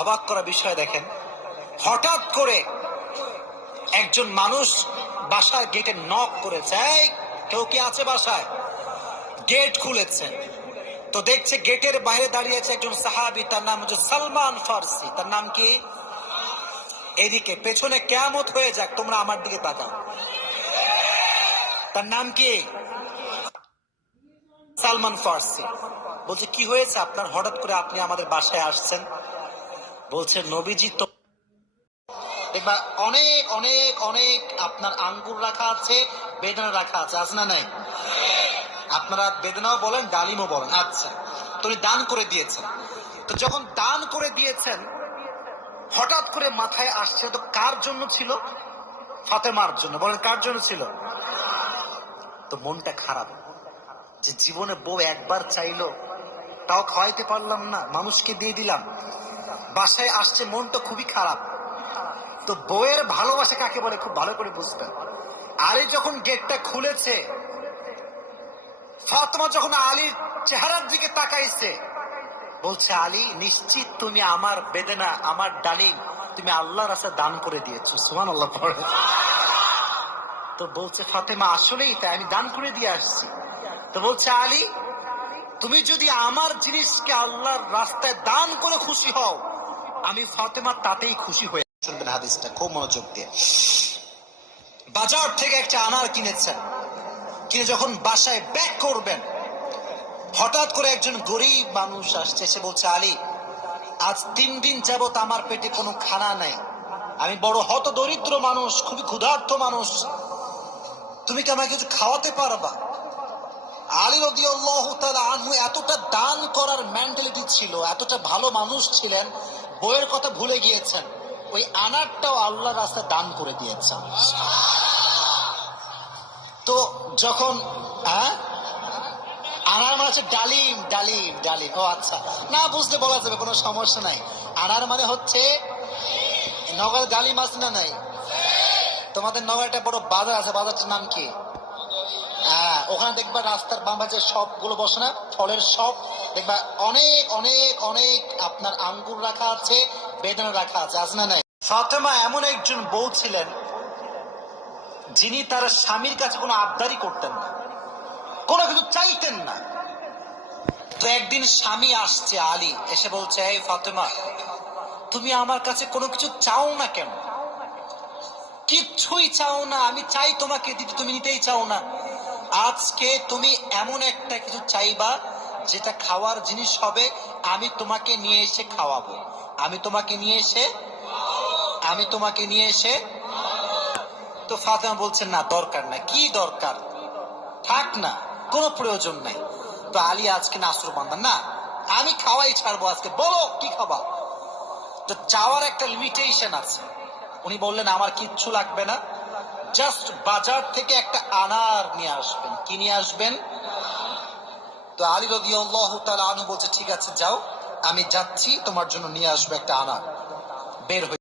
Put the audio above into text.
অবাক করা বিষয় দেখেন, হঠাৎ করে একজন মানুষ বাসার গেটে নক করেছে, এই কেউ কি আছে বাসায়? গেট খুলেছে তো দেখছে গেটের বাইরে দাঁড়িয়েছে একজন সাহাবী, তার নাম হচ্ছে সালমান ফার্সি। তার নাম কি? এদিকে পেছনে কিয়ামত হয়ে যাক, তোমরা আমার দিকে তাকাও। তার নাম কি? সালমান ফার্সি। বলছে কি হয়েছে আপনার, হঠাৎ করে আপনি আমাদের বাসায় আসছেন? বলছে নবীজি তো দেখবা অনেক অনেক অনেক আপনার আঙ্গুর রাখা আছে, বেদানা রাখা আছে, আছে না নাই? আপনারা বেদনাও বলেন, ডালিমও বলেন। আচ্ছা, তুমি দান করে দিয়েছেন। তো যখন দান করে দিয়েছেন, হঠাৎ করে মাথায় আসছে তো কার জন্য ছিল? ফাতেমার জন্য। বলেন কার জন্য ছিল? তো মনটা খারাপ যে জীবনে বউ একবার চাইলো, তাও খাওয়াইতে পারলাম না, মানুষকে দিয়ে দিলাম। বাসায় আসছে, মনটা খুবই খারাপ। তো বউয়ের ভালোবাসা কাকে বলে খুব ভালো করে বুঝতেন। আলী যখন গেটটা খুলেছে, ফাতেমা যখন আলীর চেহারার দিকে তাকাইছে, বলছে আলী নিশ্চিত তুমি আমার বেদনা, আমার ডালিম তুমি আল্লাহর রাস্তায় দান করে দিয়েছো। সুবহানাল্লাহ পড়ে। তো বলছে ফাতেমা আসলেই তাই, আমি দান করে দিয়ে আসছি। তো বলছে আলী তুমি যদি আমার জিনিসকে আল্লাহর রাস্তায় দান করে খুশি হও, আমি ফাতেমা তাতেই খুশি হয়ে। শুনবেন হাদিসটা খুব মনোযোগ দিয়ে। বাজার থেকে একটা আনার কিনেছেন, কিনে যখন বাসায় ব্যাক করবেন, হঠাৎ করে একজন গরিব মানুষ আসছে, সে বলছে আলী আজ 3 দিন যাবত আমার পেটে কোনো খানা নাই, আমি বড় হত দরিদ্র মানুষ, খুবই ক্ষুধার্ত মানুষ, তুমি কি আমাকে কিছু খাওয়াতে পারবা? আলী রাদিয়াল্লাহু তাআলা আনহু এতটা দান করার মেন্টালিটি ছিল, এতটা ভালো মানুষ ছিলেন, বইয়ের কথা ভুলে গিয়েছেন, ওই আনারটাও আল্লাহর রাস্তায় দান করে দিয়েছেন। তো যখন আনার মানে হচ্ছে ডালিম, ডালিম ডালিম। ও আচ্ছা, না বুঝলে বলা যাবে, কোনো সমস্যা নাই। আনার মানে হচ্ছে নগর ডালিম আছে না নাই? তোমাদের নগর একটা বড় বাজার আছে, বাজারটার নাম কি? ওখানে দেখবা রাস্তার বাম পাশে সবগুলো বসে না, ফলের সব দেখবা অনেক অনেক অনেক আপনার আঙ্গুর রাখা আছে, বেদানা রাখা আছে, আছে না নাই? ফাতেমা এমন একজন বউ ছিলেন যিনি তার স্বামীর কাছে কোনো আবদারি করতেন না, কোনো কিছু চাইতেন না। তো একদিন স্বামী আসছে, আলী এসে বলছে এই ফাতেমা তুমি আমার কাছে কোনো কিছু চাও না কেন? কিচ্ছুই চাও না, আমি চাই তোমাকে দিতে, তুমি নিতেই চাও না। আজকে তুমি এমন একটা কিছু চাইবা যেটা খাওয়ার জিনিস হবে, আমি তোমাকে নিয়ে এসে খাওয়াবো, আমি তোমাকে নিয়ে এসে আমি তোমাকে নিয়ে এসে তো ফাতেমা বলছেন না দরকার না। কি দরকার? থাক না, কোনো প্রয়োজন নাই। তো আলী আজকে নাসর বান্দা, না আমি খাওয়াই ছাড়বো আজকে, বলো কি খাবা? তো চাওয়ার একটা লিমিটেশন আছে। উনি বললেন আমার কিচ্ছু লাগবে না, জাস্ট বাজার থেকে একটা আনার নিয়ে আসবেন। কি নিয়ে আসবেন? তো আলী রাদিয়াল্লাহু তাআলা আনহু বলছে ঠিক আছে যাও, আমি যাচ্ছি, তোমার জন্য নিয়ে আসবো একটা আনার। বের হয়ে